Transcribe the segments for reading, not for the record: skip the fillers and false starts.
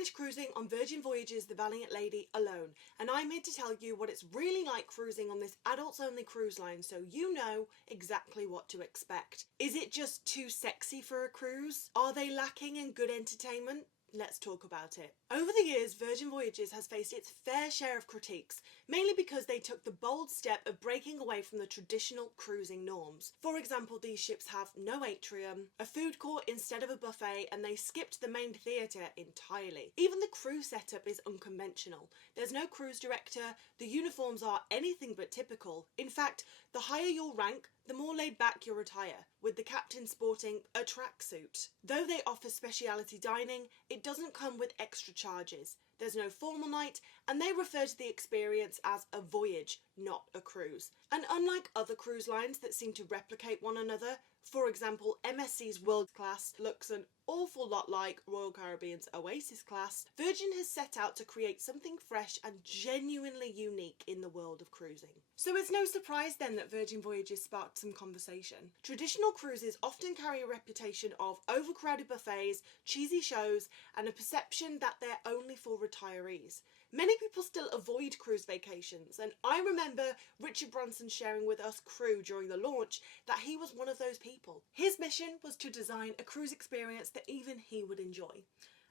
finished cruising on Virgin Voyages the Valiant Lady alone, and I'm here to tell you what it's really like cruising on this adults-only cruise line so you know exactly what to expect. Is it just too sexy for a cruise? Are they lacking in good entertainment? Let's talk about it. Over the years, Virgin Voyages has faced its fair share of critiques, mainly because they took the bold step of breaking away from the traditional cruising norms. For example, these ships have no atrium, a food court instead of a buffet, and they skipped the main theatre entirely. Even the crew setup is unconventional. There's no cruise director, the uniforms are anything but typical. In fact, the higher your rank, the more laid back your attire, with the captain sporting a tracksuit. Though they offer speciality dining, it doesn't come with extra charges. There's no formal night, and they refer to the experience as a voyage, not a cruise. And unlike other cruise lines that seem to replicate one another, for example, MSC's World Class looks an awful lot like Royal Caribbean's Oasis Class, Virgin has set out to create something fresh and genuinely unique in the world of cruising. So it's no surprise then that Virgin Voyages sparked some conversation. Traditional cruises often carry a reputation of overcrowded buffets, cheesy shows, and a perception that they're only for retirees. Many people still avoid cruise vacations, and I remember Richard Branson sharing with us crew during the launch that he was one of those people. His mission was to design a cruise experience that even he would enjoy.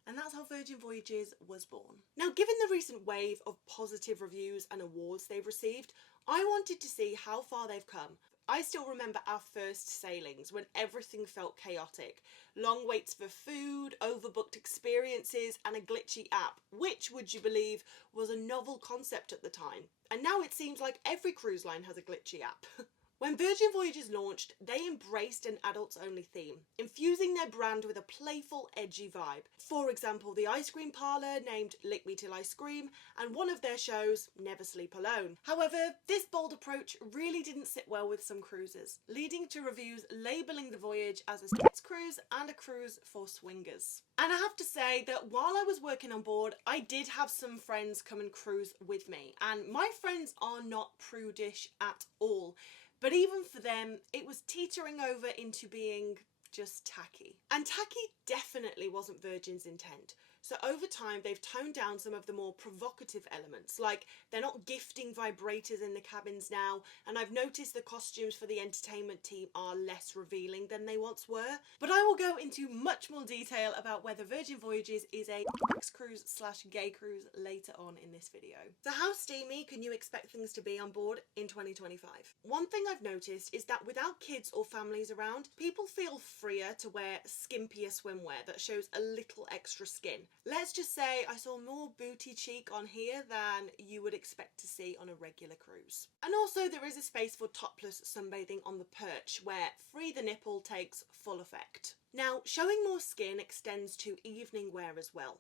And that's how Virgin Voyages was born. Now, given the recent wave of positive reviews and awards they've received, I wanted to see how far they've come. I still remember our first sailings when everything felt chaotic. Long waits for food, overbooked experiences, and a glitchy app, which, would you believe, was a novel concept at the time. And now it seems like every cruise line has a glitchy app. When Virgin Voyages launched, they embraced an adults-only theme, infusing their brand with a playful, edgy vibe. For example, the ice cream parlour named Lick Me Till I Scream, and one of their shows, Never Sleep Alone. However, this bold approach really didn't sit well with some cruisers, leading to reviews labelling the voyage as a sex cruise and a cruise for swingers. And I have to say that while I was working on board, I did have some friends come and cruise with me, and my friends are not prudish at all. But even for them, it was teetering over into being just tacky. And tacky definitely wasn't Virgin's intent. So over time, they've toned down some of the more provocative elements, like they're not gifting vibrators in the cabins now, and I've noticed the costumes for the entertainment team are less revealing than they once were. But I will go into much more detail about whether Virgin Voyages is a sex cruise slash gay cruise later on in this video. So how steamy can you expect things to be on board in 2025? One thing I've noticed is that without kids or families around, people feel freer to wear skimpier swimwear that shows a little extra skin. Let's just say I saw more booty cheek on here than you would expect to see on a regular cruise. And also there is a space for topless sunbathing on the perch where free the nipple takes full effect. Now, showing more skin extends to evening wear as well.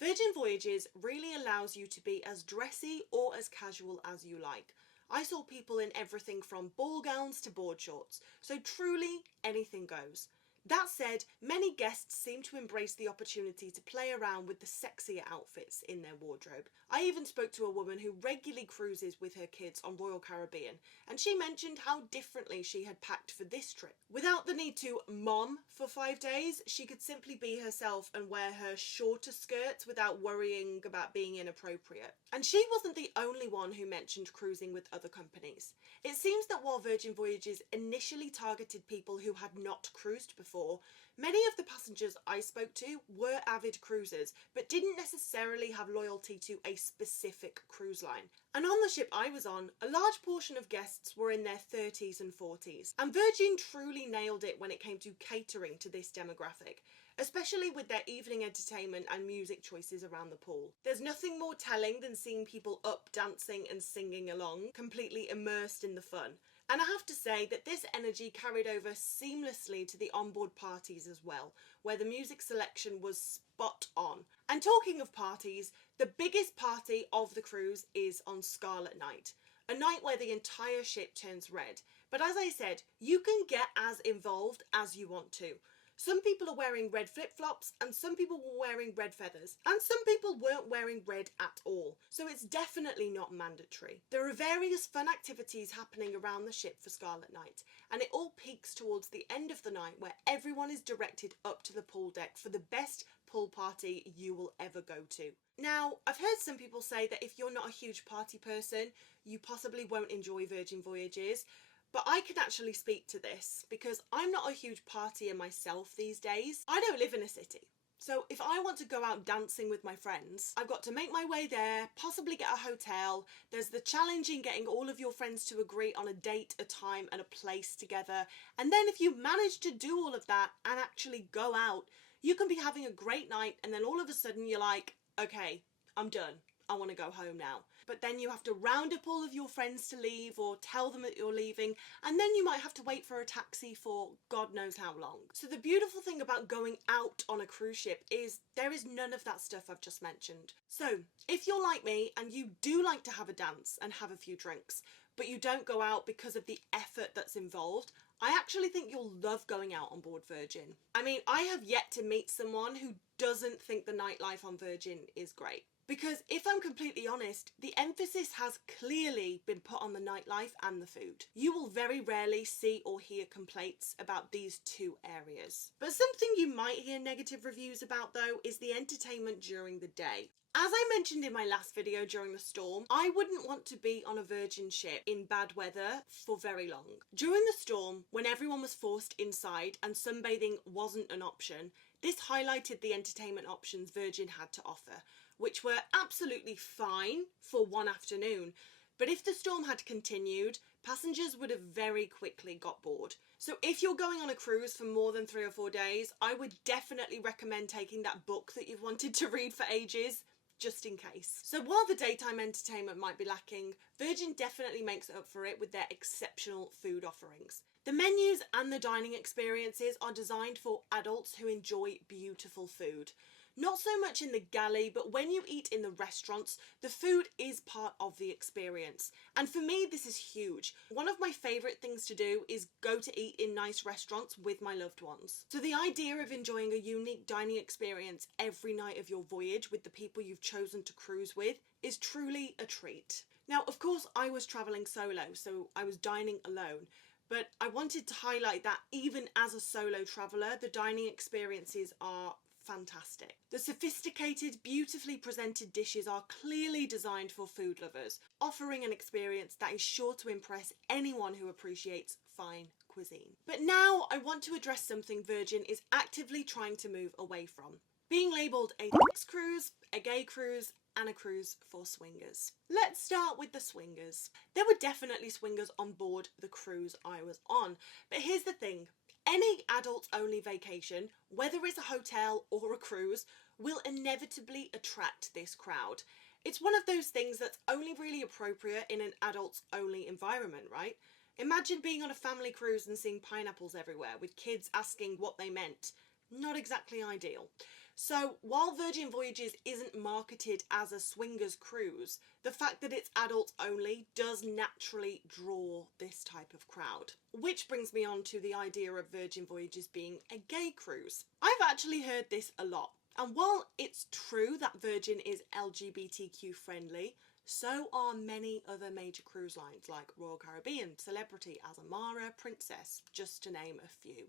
Virgin Voyages really allows you to be as dressy or as casual as you like. I saw people in everything from ball gowns to board shorts, so truly anything goes. That said, many guests seem to embrace the opportunity to play around with the sexier outfits in their wardrobe. I even spoke to a woman who regularly cruises with her kids on Royal Caribbean, and she mentioned how differently she had packed for this trip. Without the need to mom for 5 days, she could simply be herself and wear her shorter skirts without worrying about being inappropriate. And she wasn't the only one who mentioned cruising with other companies. It seems that while Virgin Voyages initially targeted people who had not cruised before, many of the passengers I spoke to were avid cruisers, but didn't necessarily have loyalty to a specific cruise line. And on the ship I was on, a large portion of guests were in their 30s and 40s. And Virgin truly nailed it when it came to catering to this demographic, especially with their evening entertainment and music choices around the pool. There's nothing more telling than seeing people up dancing and singing along, completely immersed in the fun. And I have to say that this energy carried over seamlessly to the onboard parties as well, where the music selection was spot on. And talking of parties, the biggest party of the cruise is on Scarlet Night, a night where the entire ship turns red. But as I said, you can get as involved as you want to. Some people are wearing red flip-flops, and some people were wearing red feathers, and some people weren't wearing red at all, so it's definitely not mandatory. There are various fun activities happening around the ship for Scarlet Night, and it all peaks towards the end of the night where everyone is directed up to the pool deck for the best pool party you will ever go to. Now, I've heard some people say that if you're not a huge party person, you possibly won't enjoy Virgin Voyages, but I can actually speak to this because I'm not a huge partier myself these days. I don't live in a city. So if I want to go out dancing with my friends, I've got to make my way there, possibly get a hotel. There's the challenge in getting all of your friends to agree on a date, a time and a place together. And then if you manage to do all of that and actually go out, you can be having a great night and then all of a sudden you're like, okay, I'm done. I want to go home now. But then you have to round up all of your friends to leave or tell them that you're leaving, and then you might have to wait for a taxi for God knows how long. So the beautiful thing about going out on a cruise ship is there is none of that stuff I've just mentioned. So if you're like me and you do like to have a dance and have a few drinks, but you don't go out because of the effort that's involved, I actually think you'll love going out on board Virgin. I mean, I have yet to meet someone who doesn't think the nightlife on Virgin is great. Because if I'm completely honest, the emphasis has clearly been put on the nightlife and the food. You will very rarely see or hear complaints about these two areas. But something you might hear negative reviews about though is the entertainment during the day. As I mentioned in my last video during the storm, I wouldn't want to be on a Virgin ship in bad weather for very long. During the storm, when everyone was forced inside and sunbathing wasn't an option, this highlighted the entertainment options Virgin had to offer, which were absolutely fine for one afternoon. But if the storm had continued, passengers would have very quickly got bored. So if you're going on a cruise for more than 3 or 4 days, I would definitely recommend taking that book that you've wanted to read for ages, just in case. So while the daytime entertainment might be lacking, Virgin definitely makes up for it with their exceptional food offerings. The menus and the dining experiences are designed for adults who enjoy beautiful food. Not so much in the galley, but when you eat in the restaurants, the food is part of the experience. And for me, this is huge. One of my favourite things to do is go to eat in nice restaurants with my loved ones. So the idea of enjoying a unique dining experience every night of your voyage with the people you've chosen to cruise with is truly a treat. Now, of course, I was travelling solo, so I was dining alone. But I wanted to highlight that even as a solo traveller, the dining experiences are fantastic. The sophisticated, beautifully presented dishes are clearly designed for food lovers, offering an experience that is sure to impress anyone who appreciates fine cuisine. But now I want to address something Virgin is actively trying to move away from: being labelled a sex cruise, a gay cruise, and a cruise for swingers. Let's start with the swingers. There were definitely swingers on board the cruise I was on, but here's the thing. Any adults-only vacation, whether it's a hotel or a cruise, will inevitably attract this crowd. It's one of those things that's only really appropriate in an adults-only environment, right? Imagine being on a family cruise and seeing pineapples everywhere, with kids asking what they meant. Not exactly ideal. So while Virgin Voyages isn't marketed as a swingers cruise, the fact that it's adults only does naturally draw this type of crowd. Which brings me on to the idea of Virgin Voyages being a gay cruise. I've actually heard this a lot, and while it's true that Virgin is LGBTQ friendly, so are many other major cruise lines like Royal Caribbean, Celebrity, Azamara, Princess, just to name a few.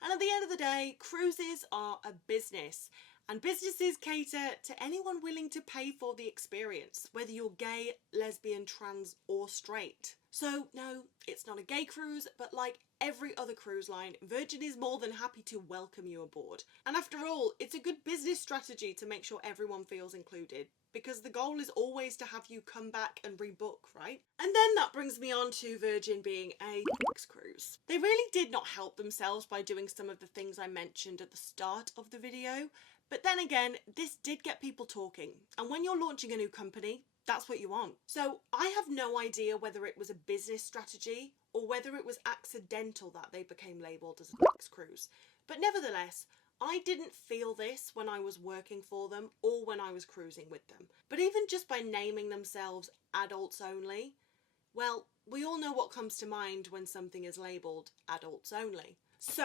And at the end of the day, cruises are a business, and businesses cater to anyone willing to pay for the experience, whether you're gay, lesbian, trans or straight. So no, it's not a gay cruise, but like every other cruise line, Virgin is more than happy to welcome you aboard. And after all, it's a good business strategy to make sure everyone feels included, because the goal is always to have you come back and rebook, right? And then that brings me on to Virgin being a sex cruise. They really did not help themselves by doing some of the things I mentioned at the start of the video, but then again, this did get people talking, and when you're launching a new company, that's what you want. So I have no idea whether it was a business strategy or whether it was accidental that they became labelled as a sex cruise. But nevertheless, I didn't feel this when I was working for them or when I was cruising with them. But even just by naming themselves adults only, well, we all know what comes to mind when something is labelled adults only. So,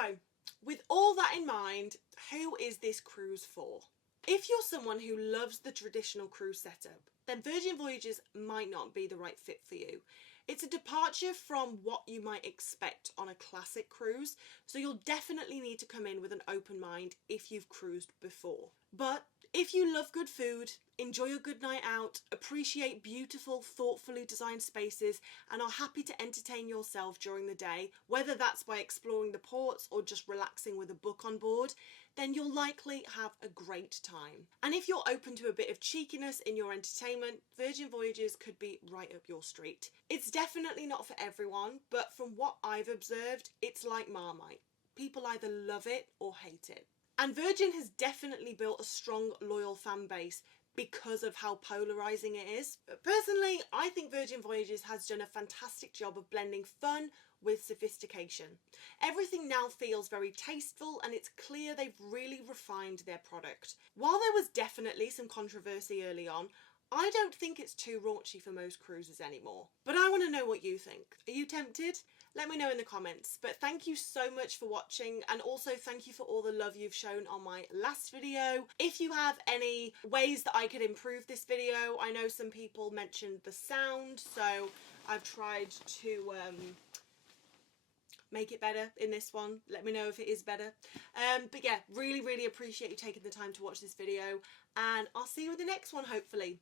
with all that in mind, who is this cruise for? If you're someone who loves the traditional cruise setup, then Virgin Voyages might not be the right fit for you. It's a departure from what you might expect on a classic cruise, so you'll definitely need to come in with an open mind if you've cruised before. But if you love good food, enjoy a good night out, appreciate beautiful, thoughtfully designed spaces, and are happy to entertain yourself during the day, whether that's by exploring the ports or just relaxing with a book on board, then you'll likely have a great time. And if you're open to a bit of cheekiness in your entertainment, Virgin Voyages could be right up your street. It's definitely not for everyone, but from what I've observed, it's like Marmite. People either love it or hate it. And Virgin has definitely built a strong, loyal fan base because of how polarising it is. Personally, I think Virgin Voyages has done a fantastic job of blending fun with sophistication. Everything now feels very tasteful, and it's clear they've really refined their product. While there was definitely some controversy early on, I don't think it's too raunchy for most cruises anymore. But I want to know what you think. Are you tempted? Let me know in the comments. But thank you so much for watching, and also thank you for all the love you've shown on my last video. If you have any ways that I could improve this video, I know some people mentioned the sound, so I've tried to make it better in this one. Let me know if it is better. But yeah, really appreciate you taking the time to watch this video, and I'll see you in the next one, hopefully.